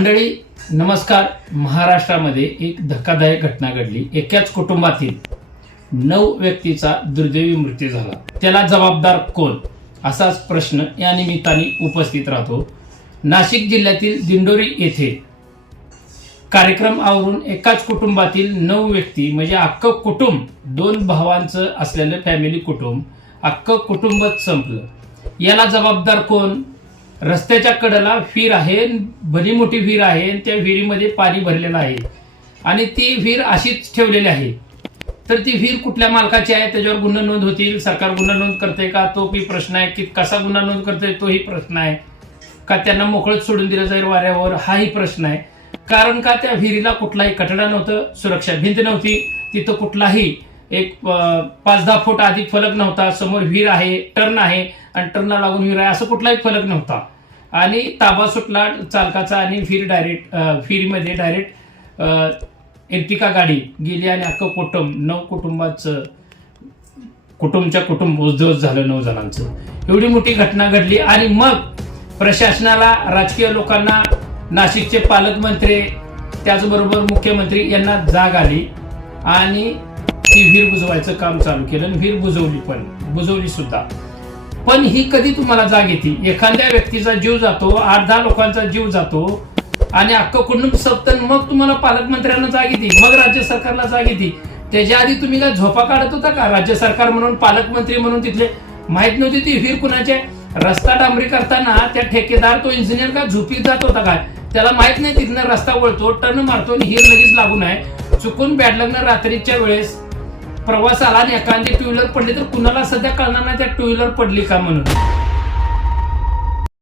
मंडळी नमस्कार. महाराष्ट्रामध्ये एक धक्कादायक घटना घडली. एकाच कुटुंबातील 9 व्यक्तीचा दुर्दैवी मृत्यू झाला. त्याला जबाबदार कोण असाच प्रश्न या निमित्ताने उपस्थित राहतो. नाशिक जिल्ह्यातील दिंडोरी येथे कार्यक्रम आवरून एकाच कुटुंबातील 9 व्यक्ती म्हणजे अख्खं कुटुंब, 2 भावांचं असलेलं फॅमिली कुटुंब, अख्खं कुटुंबच संपलं. याला जबाबदार कोण? रस्त्याच्या कडेला विहीर आहे, भली मोठी विहीर आहे, त्या विहिरीमध्ये पाणी भरलेलं आहे आणि ती विहीर अशीच ठेवलेली आहे. तर ती विहीर कुठल्या मालकाची आहे, त्याच्यावर गुन्हा नोंद होतील, सरकार गुन्हा नोंद करते का तोही प्रश्न आहे, की कसा गुन्हा नोंद करते तोही प्रश्न आहे, का त्यांना मोकळच सोडून दिलं जाईल वाऱ्यावर हाही प्रश्न आहे. कारण का त्या विहिरीला कुठलाही कठडा नव्हतं, सुरक्षा भिंत नव्हती, तिथं कुठलाही एक 5-10 फूट अधिक फलक नव्हता. समोर विहीर आहे, टर्न आहे आणि टर्नला लागून विहीर आहे, असं कुठलाही फलक नव्हता. आणि ताबा सुटला चालकाचा आणि विहिरीमध्ये डायरेक्ट एर्टिका गाडी गेली आणि अख्खं कुटुंब, 9 कुटुंबाचं कुटुंब उद्ध्वस्त झालं, 9 जणांचं. एवढी मोठी घटना घडली आणि मग प्रशासनाला, राजकीय लोकांना, नाशिकचे पालकमंत्री त्याचबरोबर मुख्यमंत्री यांना जाग आली आणि ती विहीर बुजवायचं काम चालू केलं आणि विहीर बुजवली सुद्धा. पण ही कधी तुम्हाला जाग येते? एखाद्या व्यक्तीचा जीव जातो, 8-10 लोकांचा जीव जातो आणि अख्खं कुटुंब संपतं, मग तुम्हाला पालकमंत्र्यांना जाग येते, मग राज्य सरकारला जाग येते. त्याच्या आधी तुम्ही काय झोपा काढत होता का? राज्य सरकार म्हणून, पालकमंत्री म्हणून तिथले माहित नव्हती ती विहीर कुणाची? रस्ता डांबरी करताना त्या ठेकेदार, तो इंजिनियर का झोपीत जात होता काय? त्याला माहित नाही तिथनं रस्ता वळतो, टर्न मारतो आणि विहीर लगेच लागून आहे. चुकून बॅड लग्न रात्रीच्या वेळेस प्रवास आला आणि एखादी 2 व्हीलर पडली तर कुणाला सध्या कळणार नाही त्या 2 व्हीलर पडली का म्हणून.